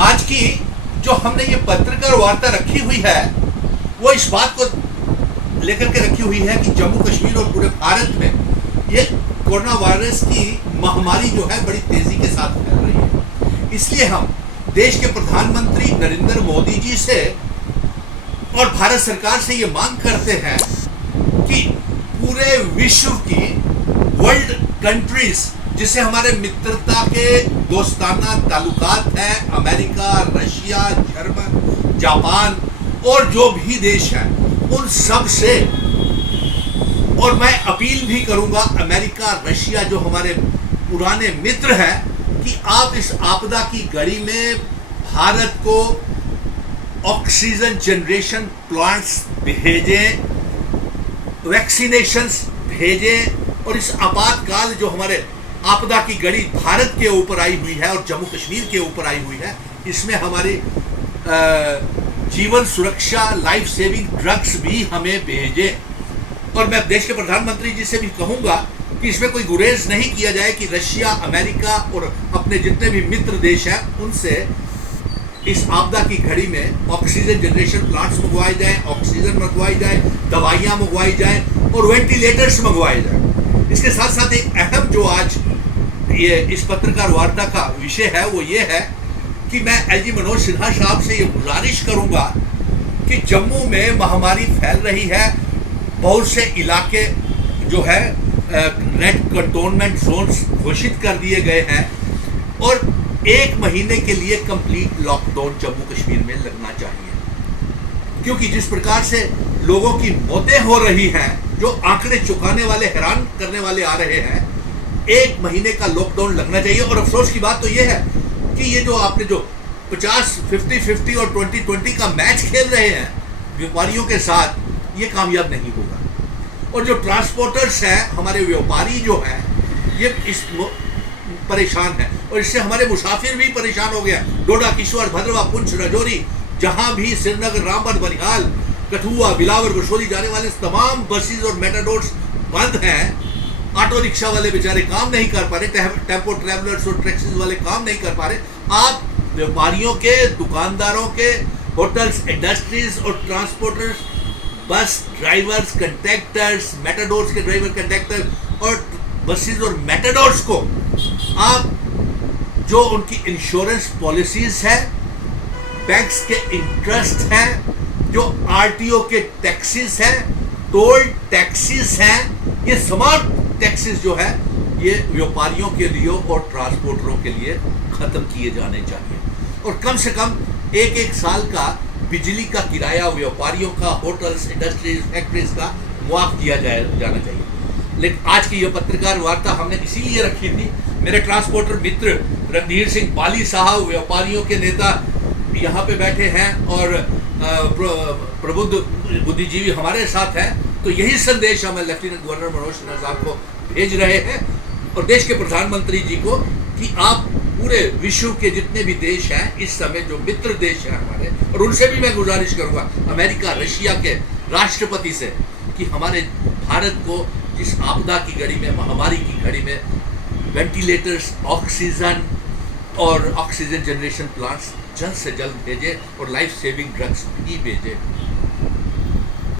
आज की जो हमने ये पत्रकार वार्ता रखी हुई है वो इस बात को लेकर के रखी हुई है कि जम्मू कश्मीर और पूरे भारत में ये कोरोना वायरस की महामारी जो है बड़ी तेजी के साथ फैल रही है। इसलिए हम देश के प्रधानमंत्री नरेंद्र मोदी जी से और भारत सरकार से ये मांग करते हैं कि पूरे विश्व की वर्ल्ड कंट्रीज जिससे हमारे मित्रता के दोस्ताना ताल्लुकात हैं, अमेरिका, रशिया, जर्मन, जापान और जो भी देश हैं, उन सब से, और मैं अपील भी करूंगा अमेरिका, रशिया जो हमारे पुराने मित्र हैं, कि आप इस आपदा की घड़ी में भारत को ऑक्सीजन जनरेशन प्लांट्स भेजें, वैक्सीनेशंस भेजें, और इस आपातकाल जो हमारे आपदा की घड़ी भारत के ऊपर आई हुई है और जम्मू कश्मीर के ऊपर आई हुई है, इसमें हमारी जीवन सुरक्षा लाइफ सेविंग ड्रग्स भी हमें भेजें। और मैं देश के प्रधानमंत्री जी से भी कहूंगा कि इसमें कोई गुरेज नहीं किया जाए कि रशिया, अमेरिका और अपने जितने भी मित्र देश हैं उनसे इस आपदा की घड़ी में ऑक्सीजन जनरेशन प्लांट्स मंगवाए जाएं, ऑक्सीजन मंगवाई जाए, दवाइयां मंगवाई जाएं और वेंटिलेटर्स मंगवाए जाएं। इसके साथ साथ एक अहम जो आज ये इस पत्रकार वार्ता का विषय है वो ये है कि मैं एलजी मनोज सिन्हा साहब से ये गुजारिश करूंगा कि जम्मू में महामारी फैल रही है, बहुत से इलाके जो है रेड कंटोनमेंट जोन्स घोषित कर दिए गए हैं और 1 महीने के लिए कंप्लीट लॉकडाउन जम्मू कश्मीर में लगना चाहिए, क्योंकि जिस प्रकार से लोगों की मौतें हो रही हैं, जो आंकड़े चुकाने वाले, हैरान करने वाले आ रहे हैं, 1 महीने का लॉकडाउन लगना चाहिए। और अफसोस की बात तो यह है कि ये जो आपने जो 50-50 और 20-20 का मैच खेल रहे हैं व्यापारियों के साथ, ये कामयाब नहीं होगा। और जो ट्रांसपोर्टर्स हैं, हमारे व्यापारी जो हैं, ये इस परेशान है और इससे हमारे मुसाफिर भी परेशान हो गया। डोडा, किश्तवाड़, भद्रवाह, पुंछ, राजौरी, जहां भी श्रीनगर, रामबन, बनिहाल, कठुआ, बिलावर, बसोली जाने वाले तमाम बसेस और मेटाडोर्स बंद हैं। ऑटो रिक्शा वाले बेचारे काम नहीं कर पा रहे, टेम्पो ट्रैवलर्स और टैक्सीज वाले काम नहीं कर पा रहे। आप व्यापारियों के, दुकानदारों के, होटल्स, इंडस्ट्रीज और transporters, bus drivers, conductors, matadors के ड्राइवर, कंडक्टर और बसेस और मेटाडोर्स को आप जो उनकी इंश्योरेंस पॉलिसीज है, बैंक्स के इंटरेस्ट हैं, जो आरटीओ के टैक्सेस हैं, टोल टैक्सेस हैं, ये स्मार्ट टैक्सेस जो है ये व्यापारियों के लिए और ट्रांसपोर्टरों के लिए खत्म किए जाने चाहिए। और कम से कम 1-1 साल का बिजली का किराया व्यापारियों का, होटल्स, इंडस्ट्रीज, फैक्ट्रीज का मुआफ किया जाना चाहिए। लेकिन आज की यह पत्रकार वार्ता हमने इसीलिए रखी थी, मेरे ट्रांसपोर्टर मित्र रणधीर सिंह पाली साहब, व्यापारियों के नेता यहाँ पे बैठे हैं और प्रबुद्ध बुद्धिजीवी हमारे साथ हैं, तो यही संदेश हम लेफ्टिनेंट गवर्नर मनोज सिन्हा साहब को भेज रहे हैं और देश के प्रधानमंत्री जी को कि आप पूरे विश्व के जितने भी देश हैं इस समय, जो मित्र देश हैं हमारे, और उनसे भी मैं गुजारिश करूंगा अमेरिका, रशिया के राष्ट्रपति से, कि हमारे भारत को इस आपदा की घड़ी में, महामारी की घड़ी में वेंटिलेटर्स, ऑक्सीजन और ऑक्सीजन जनरेशन प्लांट्स जल्द से जल्द भेजें और लाइफ सेविंग ड्रग्स भी भेजें।